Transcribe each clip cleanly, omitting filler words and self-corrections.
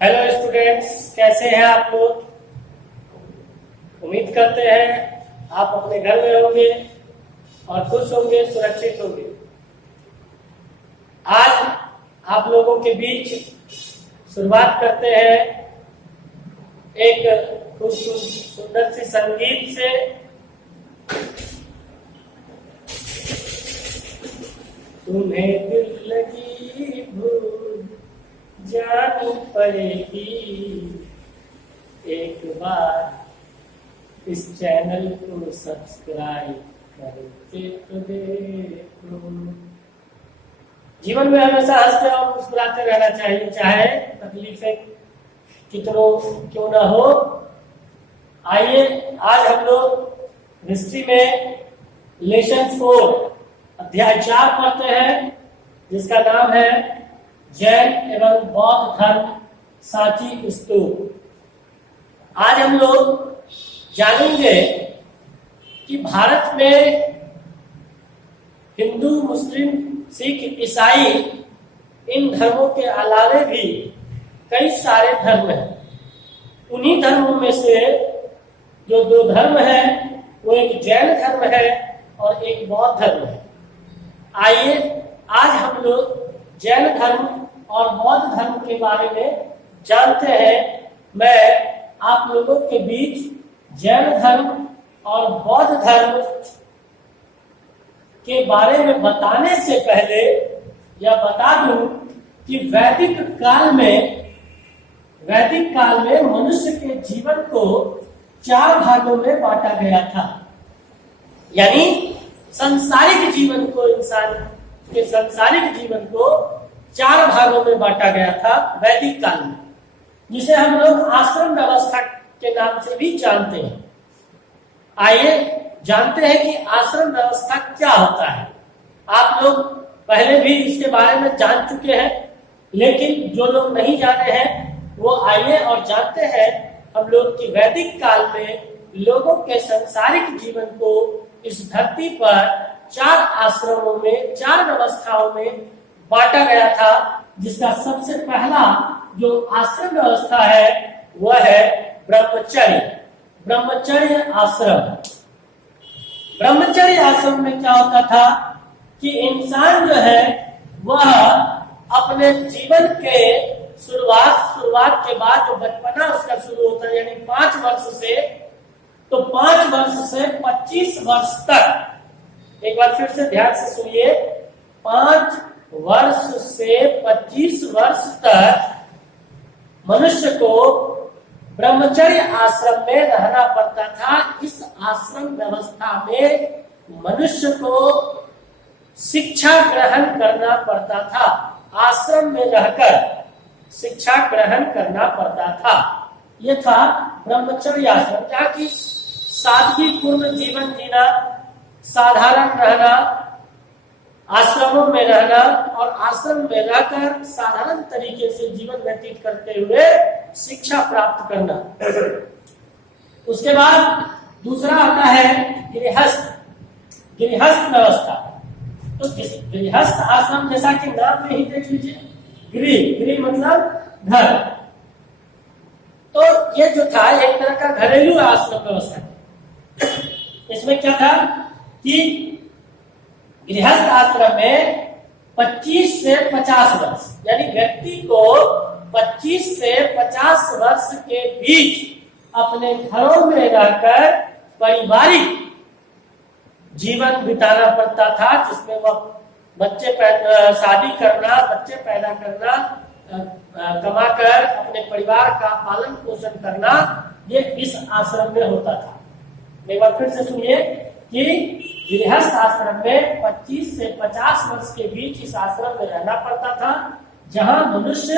Hello students, कैसे हैं आप लोग। उम्मीद करते हैं आप अपने घर में होंगे और खुश होंगे, सुरक्षित होंगे। आज आप लोगों के बीच शुरुआत करते हैं एक खूब सुंदर सी संगीत से। तुम्हें दिल लगी भूल जानी पड़ेगी, एक बार इस चैनल को सब्सक्राइब करके तो देखो। जीवन में हमेशा हंसते और मुस्कुराते रहना चाहिए, चाहे तकलीफें कितनों क्यों ना हो। आइए आज हम लोग हिस्ट्री में लेसन 4 अध्याय 4 पढ़ते हैं, जिसका नाम है जैन एवं बौद्ध धर्म सांची स्तूप। आज हम लोग जानेंगे कि भारत में हिंदू, मुस्लिम, सिख, ईसाई इन धर्मों के अलावे भी कई सारे धर्म हैं। उन्हीं धर्मों में से जो 2 धर्म है वो एक जैन धर्म है और एक बौद्ध धर्म है। आइए आज हम लोग जैन धर्म और बौद्ध धर्म के बारे में जानते हैं। मैं आप लोगों के बीच जैन धर्म और बौद्ध धर्म के बारे में बताने से पहले यह बता दूं कि वैदिक काल में मनुष्य के जीवन को 4 भागों में बांटा गया था। यानी सांसारिक जीवन को, इंसान के सांसारिक जीवन को 4 भागों में बांटा गया था वैदिक काल में, जिसे हम लोग आश्रम व्यवस्था के नाम से भी जानते हैं। आइए जानते हैं कि आश्रम व्यवस्था क्या होता है। आप लोग पहले भी इसके बारे में जान चुके हैं, लेकिन जो लोग नहीं जाने हैं वो आइए और जानते हैं हम लोग कि वैदिक काल में लोगों के सांसारिक जीवन को इस धरती पर 4 आश्रमों में, 4 व्यवस्थाओं में बांटा गया था। जिसका सबसे पहला जो आश्रम व्यवस्था है वह है ब्रह्मचर्य आश्रम। ब्रह्मचर्य आश्रम में क्या होता था कि इंसान जो है वह अपने जीवन के शुरुआत के बाद जो बचपना उसका शुरू होता है, यानी 5 वर्ष से, तो 5 वर्ष से 25 वर्ष तक, एक बार फिर से ध्यान से सुनिए, 5 वर्ष से 25 वर्ष तक मनुष्य को ब्रह्मचर्य आश्रम में रहना पड़ता था। इस आश्रम व्यवस्था में मनुष्य को शिक्षा ग्रहण करना पड़ता था। आश्रम में रहकर शिक्षा ग्रहण करना पड़ता था। यह था ब्रह्मचर्य आश्रम, जहाँ की सादगीपूर्ण जीवन जीना, साधारण रहना, आश्रमों में रहना और आश्रम में रहकर साधारण तरीके से जीवन व्यतीत करते हुए शिक्षा प्राप्त करना। उसके बाद दूसरा आता है गृहस्थ व्यवस्था। तो गृहस्थ आश्रम, जैसा कि नाम में ही देख लीजिए, गृह मतलब घर। तो ये जो था एक तरह का घरेलू आश्रम व्यवस्था। इसमें क्या था कि गृहस्थ आश्रम में 25 से 50 वर्ष, यानी व्यक्ति को 25 से 50 वर्ष के बीच अपने घरों में रहकर पारिवारिक जीवन बिताना पड़ता था, जिसमें वह शादी करना, बच्चे पैदा करना, कमाकर अपने परिवार का पालन पोषण करना, ये इस आश्रम में होता था। एक बार फिर से सुनिए कि गृहस्थ आश्रम में 25 से 50 वर्ष के बीच इस आश्रम में रहना पड़ता था, जहां मनुष्य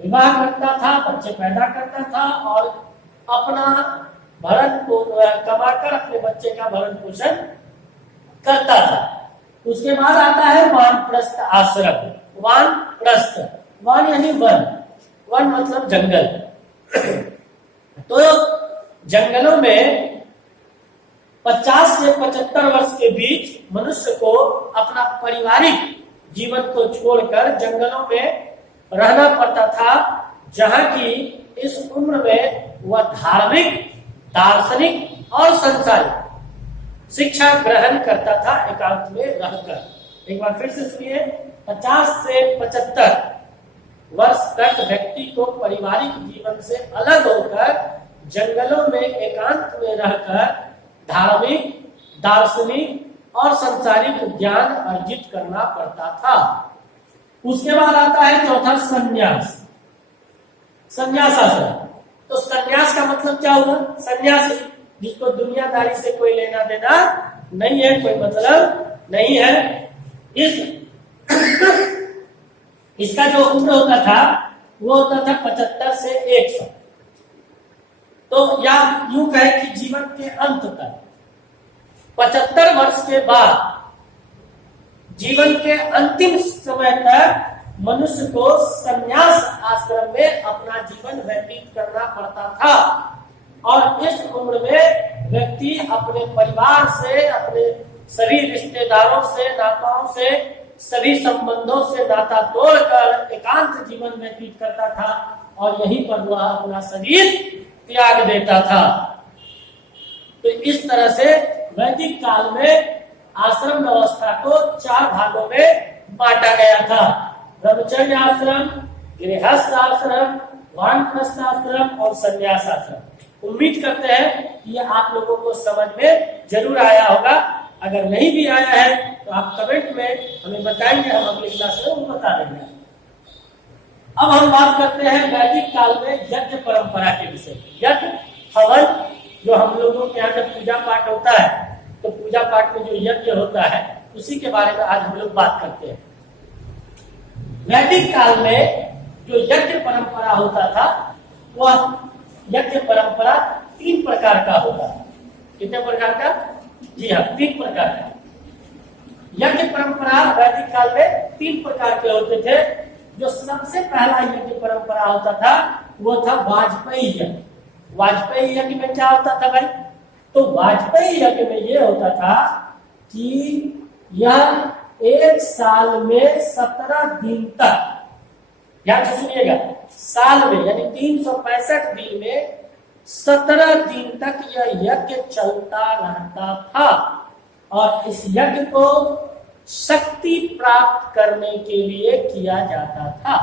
विवाह करता था, बच्चे पैदा करता था और अपना भरण को कमाकर अपने बच्चे का भरण पोषण करता था। उसके बाद आता है वानप्रस्थ आश्रम। वानप्रस्थ, वान यानी वन मतलब जंगल। तो जंगलों में 50 से 75 वर्ष के बीच मनुष्य को अपना पारिवारिक जीवन को छोड़कर जंगलों में रहना पड़ता था, जहां की इस उम्र में वह धार्मिक, दार्शनिक और सांसारिक शिक्षा ग्रहण करता था एकांत में रहकर। एक बार फिर से सुनिए, 50 से 75 वर्ष तक व्यक्ति को पारिवारिक जीवन से अलग होकर जंगलों में एकांत में रहकर धार्मिक, दार्शनिक और सांसारिक ज्ञान अर्जित करना पड़ता था। उसके बाद आता है चौथा संन्यास, संन्यास आश्रम। तो संन्यास का मतलब क्या हुआ? सन्यासी, जिसको दुनियादारी से कोई लेना देना नहीं है, कोई मतलब नहीं है। इसका जो उम्र होता था वो होता था 75 से 100। तो या यूं कहे कि जीवन के अंत तक 75 वर्ष के बाद जीवन के अंतिम समय तक मनुष्य को संन्यास आश्रम में अपना जीवन व्यतीत करना पड़ता था। और इस उम्र में व्यक्ति अपने परिवार से, अपने सभी रिश्तेदारों से, नाताओं से, सभी संबंधों से नाता तोड़कर एकांत जीवन व्यतीत करता था और यहीं पर वह अपना शरीर त्याग देता था। तो इस तरह से वैदिक काल में आश्रम व्यवस्था को 4 भागों में बांटा गया था: ब्रह्मचर्य आश्रम, गृहस्थ आश्रम, वानप्रस्थ आश्रम और संन्यास आश्रम। उम्मीद करते हैं कि यह आप लोगों को समझ में जरूर आया होगा। अगर नहीं भी आया है तो आप कमेंट में हमें बताएंगे, हम अगली क्लास में वो बता देंगे। अब हम बात करते हैं वैदिक काल में यज्ञ परंपरा के विषय। यज्ञ, हवन, जो हम लोगों के यहाँ जब पूजा पाठ होता है तो पूजा पाठ में जो यज्ञ होता है उसी के बारे में आज हम लोग बात करते हैं। वैदिक काल में जो यज्ञ परंपरा होता था वह यज्ञ परंपरा 3 प्रकार का होता है। कितने प्रकार का? जी हाँ, 3 प्रकार का। यज्ञ परंपरा वैदिक काल में 3 प्रकार के होते थे। जो सबसे पहला यज्ञ परंपरा होता था वो था वाजपेयी यज्ञ। वाजपेयी यज्ञ में क्या होता था भाई? तो वाजपेयी यज्ञ में ये होता था कि यह 1 साल में 17 दिन तक, ध्यान से सुनिएगा, साल में यानी 365 दिन में 17 दिन तक यह यज्ञ चलता रहता था। और इस यज्ञ को शक्ति प्राप्त करने के लिए किया जाता था।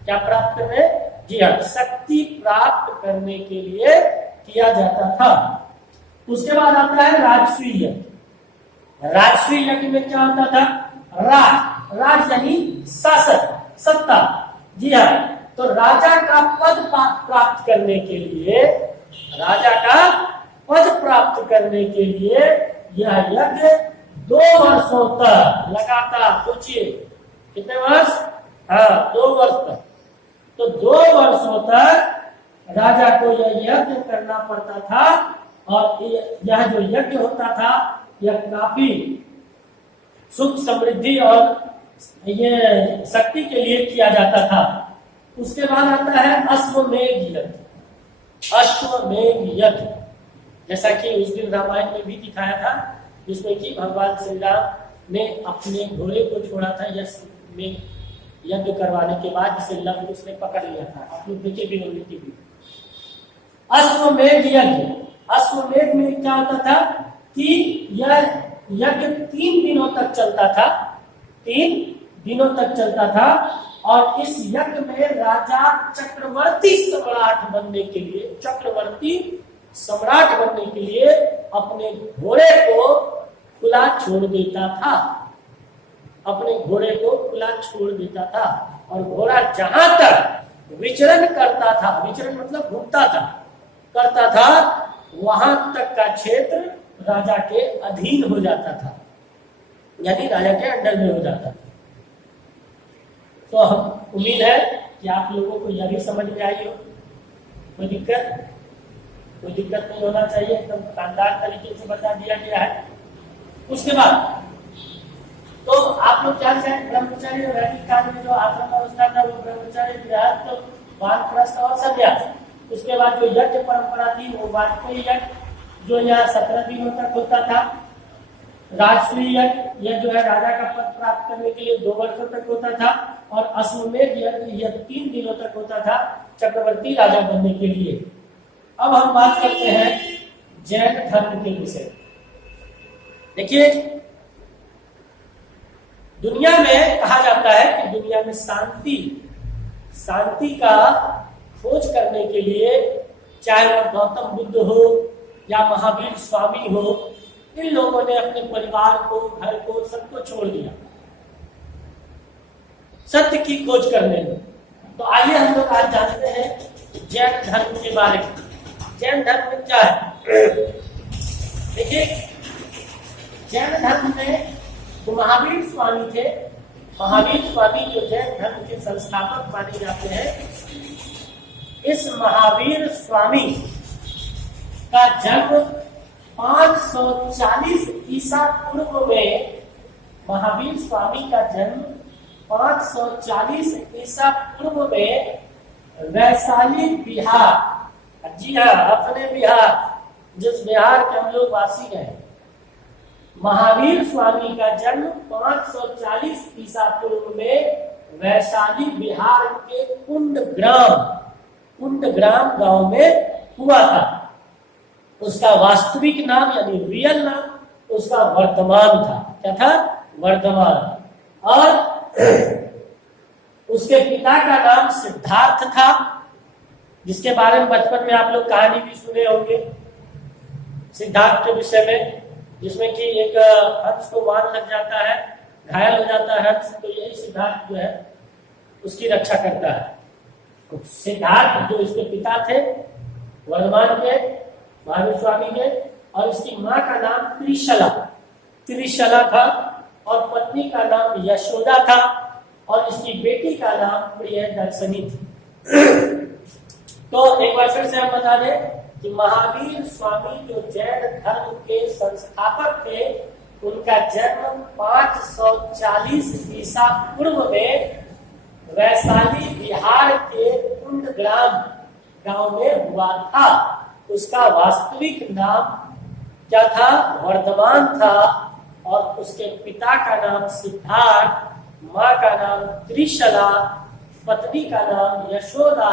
क्या प्राप्त करने? जी हाँ, शक्ति प्राप्त करने के लिए किया जाता था। उसके बाद आता है राजसूय यज्ञ। राजसूय यज्ञ में क्या होता था? राज यानी शासक, सत्ता। जी हाँ, तो राजा का पद प्राप्त करने के लिए, राजा का पद प्राप्त करने के लिए यह यज्ञ 2 वर्षों तक लगातार, सोचिए कितने वर्ष? हाँ, 2 वर्ष तक। तो 2 वर्षों तक राजा को यह यज्ञ करना पड़ता था। और यह जो यज्ञ होता था यह काफी सुख, समृद्धि और ये शक्ति के लिए किया जाता था। उसके बाद आता है अश्वमेध यज्ञ। अश्वमेध यज्ञ, जैसा कि उस दिन रामायण में भी दिखाया था, जिसमें कि भगवान श्री राम ने अपने घोड़े को छोड़ा था यज्ञ करवाने के बाद, जिसे लव उसने पकड़ लिया था अपनी बेटे की भी। अश्वमेध यज्ञ, अश्वमेध में क्या होता था कि यह यज्ञ 3 दिनों तक चलता था। 3 दिनों तक चलता था। और इस यज्ञ में राजा चक्रवर्ती सम्राट बनने के लिए, चक्रवर्ती सम्राट बनने के लिए अपने घोड़े को खुला छोड़ देता था। अपने घोड़े को खुला छोड़ देता था। और घोड़ा जहां तक विचरण करता था, विचरण मतलब घूमता था, करता था, वहां तक का क्षेत्र राजा के अधीन हो जाता था, यानी राजा के अंडर में हो जाता था। तो हम उम्मीद है कि आप लोगों को यह भी समझ में आई हो। कोई दिक्कत नहीं होना चाहिए, एकदम शानदार तरीके से बता दिया गया है। उसके बाद तो आप लोग जानते हैं ब्रह्मचर्य वैदिक काल में जो आश्रम व्यवस्था था वो ब्रह्मचर्य, गृहस्थ, वानप्रस्थ और संन्यास। उसके बाद जो यज्ञ परंपरा थी वो वाजपेयी यज्ञ जो यहाँ 17 दिनों तक होता था। राजसूय यज्ञ यह जो है राजा का पद प्राप्त करने के लिए 2 वर्षों तक होता था। और अश्वमेध यज्ञ यह 3 दिनों तक होता था। चक्रवर्ती राजा बनने के लिए। अब हम बात करते हैं जैन धर्म के विषय। देखिए, दुनिया में कहा जाता है कि दुनिया में शांति का खोज करने के लिए, चाहे वह गौतम बुद्ध हो या महावीर स्वामी हो, इन लोगों ने अपने परिवार को, घर को, सबको छोड़ दिया सत्य की खोज करने में। तो आइए हम लोग आज जानते हैं जैन धर्म के बारे में। जैन धर्म में क्या है? देखिए, जैन धर्म में जो महावीर स्वामी थे, महावीर स्वामी जो जैन धर्म के संस्थापक माने जाते हैं, इस महावीर स्वामी का जन्म 540 ईसा पूर्व में, महावीर स्वामी का जन्म 540 ईसा पूर्व में वैशाली बिहार, जी हाँ, अपने बिहार, जिस बिहार के हम लोग वासी हैं, महावीर स्वामी का जन्म 540 ईसा पूर्व में वैशाली बिहार के कुंडग्राम गांव में हुआ था। उसका वास्तविक नाम यानी रियल नाम उसका वर्धमान था। क्या था? वर्धमान। और उसके पिता का नाम सिद्धार्थ था, जिसके बारे में बचपन में आप लोग कहानी भी सुने होंगे सिद्धार्थ के विषय में, जिसमें कि एक हंस को बाण लग जाता है, घायल हो जाता है हंस, तो यही सिद्धार्थ जो है उसकी रक्षा करता है। तो सिद्धार्थ जो इसके पिता थे वर्धमान के, महावीर स्वामी के, और इसकी माँ का नाम त्रिशला था, और पत्नी का नाम यशोदा था, और इसकी बेटी का नाम प्रियदर्शनी थी। तो एक बार फिर से हम बता दें कि महावीर स्वामी जो जैन धर्म के संस्थापक थे, उनका जन्म 540 ईसा पूर्व में वैशाली बिहार के कुंडग्राम गांव में हुआ था। उसका वास्तविक नाम क्या था? वर्धमान था, और उसके पिता का नाम सिद्धार्थ, माँ का नाम त्रिशला, पत्नी का नाम यशोदा,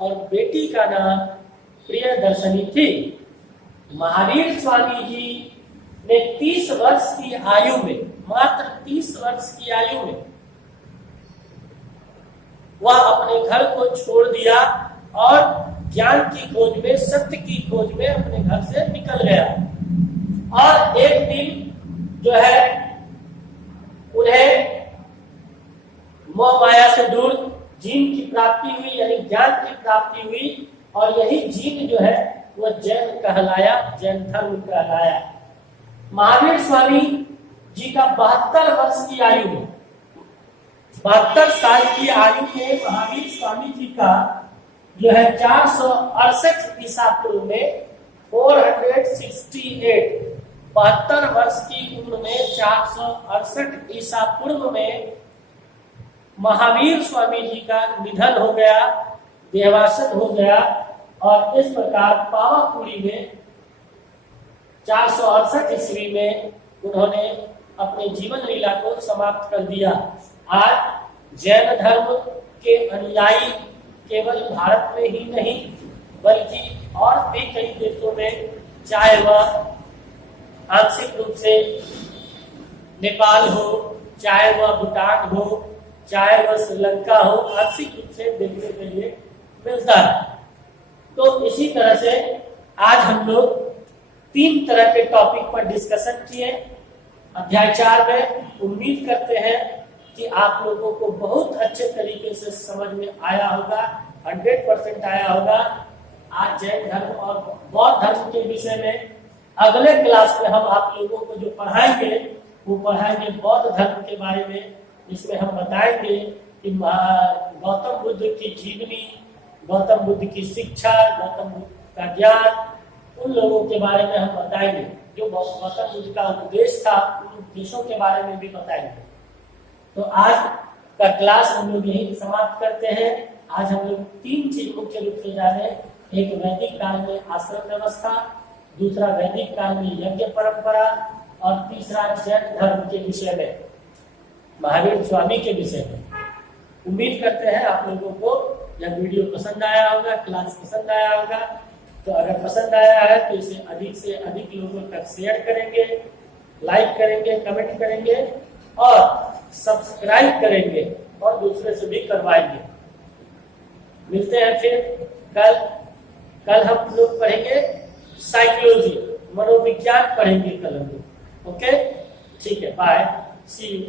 और बेटी का नाम प्रियदर्शनी थी। महावीर स्वामी जी ने 30 वर्ष की आयु में, मात्र 30 वर्ष की आयु में, वह अपने घर को छोड़ दिया और ज्ञान की खोज में, सत्य की खोज में अपने घर से निकल गया। और एक दिन जो है उन्हें मोह माया से दूर जीन की प्राप्ति हुई, यानी ज्ञान की प्राप्ति हुई, और यही जीन जो है वह जैन कहलाया, जैन धर्म कहलाया। महावीर स्वामी जी का 72 वर्ष की आयु में, 72 साल की आयु में महावीर स्वामी जी का जो है 468 ईसा पूर्व में 468, 72 वर्ष की उम्र में 468 ईसा पूर्व में महावीर स्वामी जी का निधन हो गया, देहावसान हो गया, और इस प्रकार पावापुरी में 468 ईस्वी में उन्होंने अपने जीवन लीला को समाप्त कर दिया। आज जैन धर्म के अनुयायी केवल भारत में ही नहीं बल्कि और भी कई देशों में, चाहे वह आंशिक रूप से नेपाल हो, चाहे वह भूटान हो, चाहे वह श्रीलंका हो, आंशिक रूप से देखने के लिए मिलता है। तो इसी तरह से आज हम लोग 3 तरह के टॉपिक पर डिस्कशन किए अध्याय 4 में। उम्मीद करते हैं कि आप लोगों को बहुत अच्छे तरीके से समझ में आया होगा, 100% आया होगा। आज जैन धर्म और बौद्ध धर्म के विषय में अगले क्लास में हम आप लोगों को जो पढ़ाएंगे वो पढ़ाएंगे बौद्ध धर्म के बारे में, जिसमें हम बताएंगे कि गौतम बुद्ध की जीवनी, गौतम बुद्ध की शिक्षा, गौतम बुद्ध का ज्ञान, उन लोगों के बारे में हम बताएंगे। जो गौतम बुद्ध का उपदेश था उन उपदेशों के बारे में भी बताएंगे। तो आज का क्लास हम लोग यही समाप्त करते हैं। आज हम लोग 3 चीज मुख्य रूप से जाने, एक वैदिक काल में आश्रम व्यवस्था, दूसरा वैदिक काल में यज्ञ परंपरा, और तीसरा जैन धर्म के विषय में, महावीर स्वामी के विषय में। उम्मीद करते हैं आप लोगों को यह वीडियो पसंद आया होगा, क्लास पसंद आया होगा। तो अगर पसंद आया है तो इसे अधिक से अधिक लोगों तक शेयर करेंगे, लाइक करेंगे, कमेंट करेंगे और सब्सक्राइब करेंगे और दूसरे से भी करवाएंगे। मिलते हैं फिर कल हम लोग पढ़ेंगे साइकोलॉजी, मनोविज्ञान पढ़ेंगे कल हम लोग। ओके, ठीक है, बाय, सी यू।